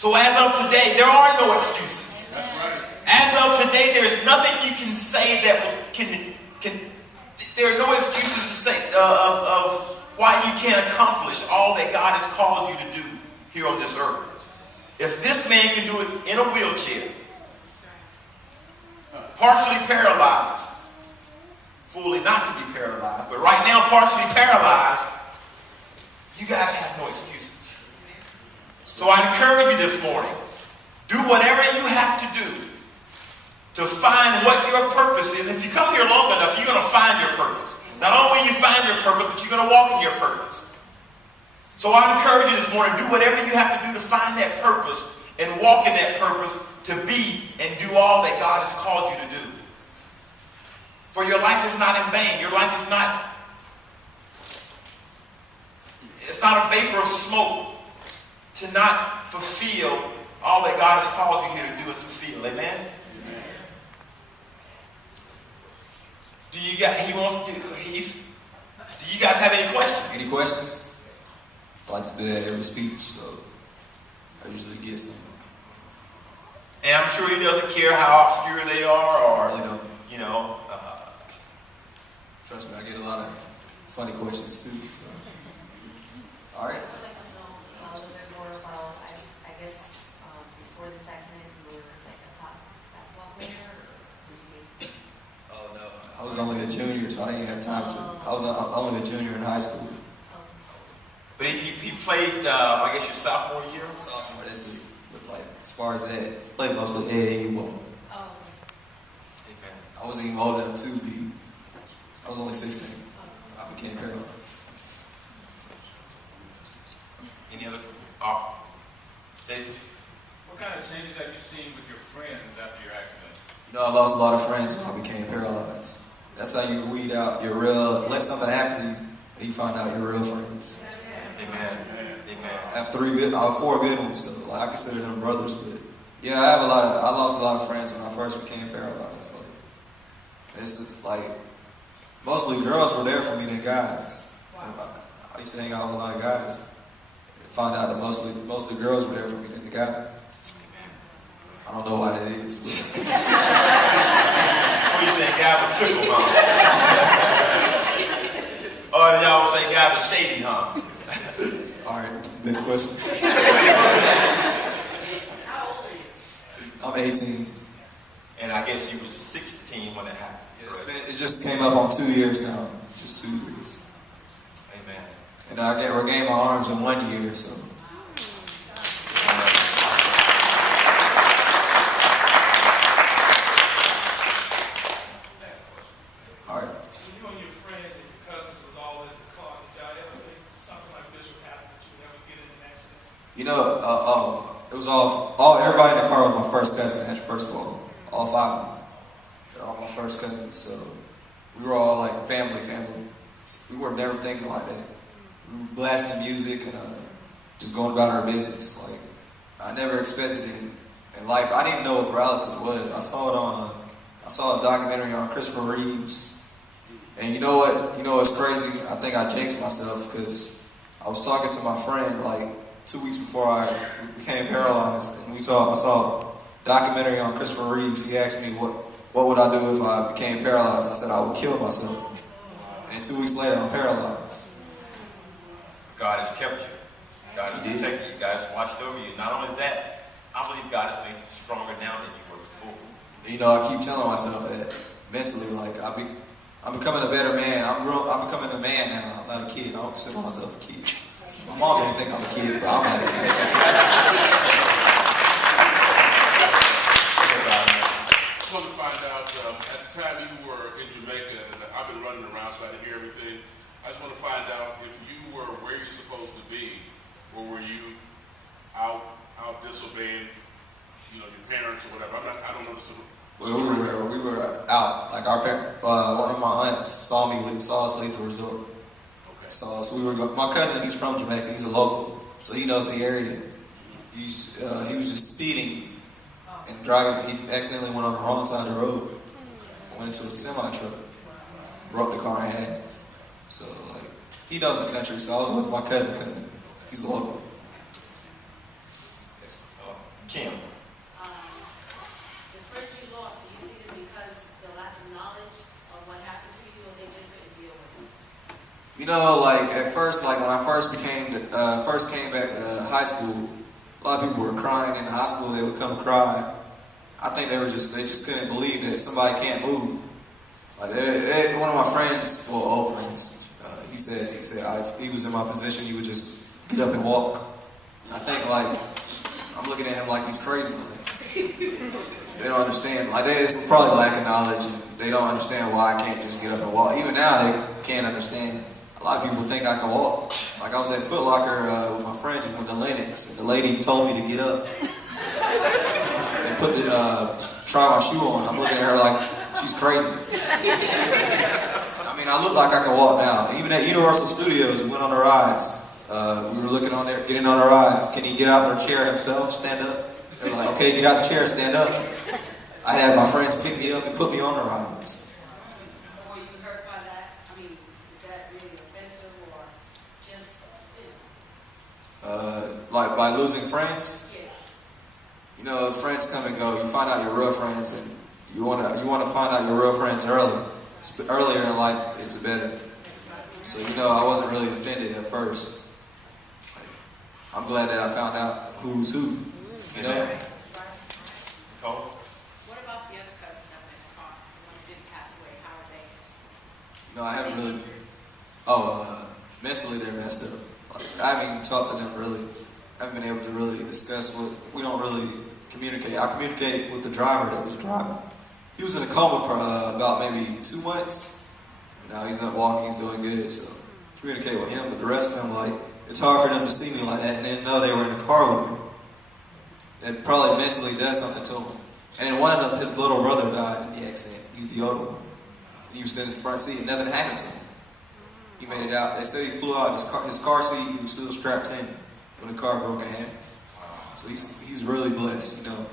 So as of today, there are no excuses. That's right. As of today, there's nothing you can say that there are no excuses to say of why you can't accomplish all that God has called you to do here on this earth. If this man can do it in a wheelchair, partially paralyzed, fully not to be paralyzed, but right now partially paralyzed, you guys have no excuses. So I encourage you this morning, do whatever you have to do to find what your purpose is. If you come here long enough, you're going to find your purpose. Not only will you find your purpose, but you're going to walk in your purpose. So I encourage you this morning, do whatever you have to do to find that purpose and walk in that purpose to be and do all that God has called you to do. For your life is not in vain. Your life is not, it's not a vapor of smoke to not fulfill all that God has called you here to do and fulfill. Amen? Do you guys have any questions? Any questions? I like to do that every speech, so I usually get some. And I'm sure he doesn't care how obscure they are, or Trust me, I get a lot of funny questions too. So. All right. I'd like to know a little bit more about. I guess before this accident, you were like a top basketball player, or Oh no, I was only a junior, so I didn't have time to. I was only a junior in high school. But he played, I guess, your sophomore year? Sophomore, that's it. Like, as far as that, played mostly AAU ball. Oh. Amen. I wasn't even old enough to be. I was only 16. I became paralyzed. Any other? Jason? What kind of changes have you seen with your friends after your accident? You know, I lost a lot of friends when I became paralyzed. That's how you weed out your real. Let something happen to you, and you find out your real friends. Amen. Amen. I have 4 good ones, so like, I consider them brothers. But yeah, I lost a lot of friends when I first became paralyzed. Like, it's just, like mostly girls were there for me than guys. I used to hang out with a lot of guys. Find out that mostly girls were there for me than the guys. I don't know why that is. Oh, you saying guys are fickle, huh? Or y'all would say guys are shady, huh? All right, next question. How old are you? I'm 18. And I guess you was 16 when it happened. Yeah, it just came up on 2 years now. Just 2 years. Amen. And I regained my arms in 1 year, so. All right. You and your friends and your cousins was all in the car. Did y'all ever think something like this would happen, that you never get in an accident? You know, it was all everybody in the car was my first cousin, first of all 5 of them. They're all my first cousins, so we were all like family. We were never thinking like that. We were blasting music and just going about our business. Like, I never expected it in life. I didn't even know what paralysis was. I saw a documentary on Christopher Reeves, and you know what? You know what's crazy? I think I jinxed myself because I was talking to my friend like 2 weeks before I became paralyzed, and I saw a documentary on Christopher Reeves. He asked me what would I do if I became paralyzed. I said I would kill myself. And 2 weeks later, I'm paralyzed. God has kept you. God has protected you. God has watched over you. Not only that, I believe God has made you stronger now than you were before. You know, I keep telling myself that mentally, like I'm becoming a better man. I'm becoming a man now. I'm not a kid. I don't consider myself a kid. My mom didn't think I'm a kid, but I'm not a kid. I just want to find out, at the time you were in Jamaica, and I've been running around so I didn't hear everything. I just want to find out if you were where you're supposed to be, or were you out disobeying, your parents or whatever. I don't know the situation. Well, we were out. Like one of my aunts saw us leave the resort. Okay. So we were. My cousin, he's from Jamaica. He's a local, so he knows the area. He was just speeding and driving. He accidentally went on the wrong side of the road. Went into a semi truck, broke the car in half. So like he knows the country. So I was with my cousin. He's a local. Kim. The friends you lost, do you think it's because the lack of knowledge of what happened to you, or they just couldn't deal with it? You know, like at first, like when I first came back to high school, a lot of people were crying in the hospital. They would come cry. I think they just couldn't believe that somebody can't move. Like one of my friends, well, old friends, he said if he was in my position, he would just get up and walk. I think like I'm looking at him like he's crazy. They don't understand. Like it's probably lack of knowledge, and they don't understand why I can't just get up and walk. Even now, they can't understand. A lot of people think I can walk. Like I was at Foot Locker with my friends and went to Lennox, and the lady told me to get up and try my shoe on. I'm looking at her like she's crazy. I mean, I look like I can walk now. Even at Universal Studios, we went on the rides. We were looking on there, getting on the rides. Can he get out of the chair himself, stand up? They were like, okay, get out the chair, stand up. I had my friends pick me up and put me on the rides. Were you hurt by that? I mean, is that really offensive, or just, Like by losing friends? Yeah. You know, friends come and go. You find out your real friends, and you want to find out your real friends early. Earlier in life is better. So you know, I wasn't really offended at first. I'm glad that I found out who's who. You know. Nicole? What about the other cousins that were in the car? The ones who didn't pass away, how are they? You know, I haven't really. Mentally they're messed up. Like, I haven't even talked to them really. I haven't been able to really discuss we don't really communicate. I communicate with the driver that was driving. He was in a coma for about maybe 2 months. You know, he's not walking, he's doing good, so communicate with him. But the rest of them, like, it's hard for them to see me like that and they didn't know they were in the car with me. That probably mentally does something to him. And then one of them, his little brother died in the accident. He's the older one. He was sitting in the front seat and nothing happened to him. He made it out. They said he flew out his car seat. He was still strapped in when the car broke in half. So he's really blessed, you know.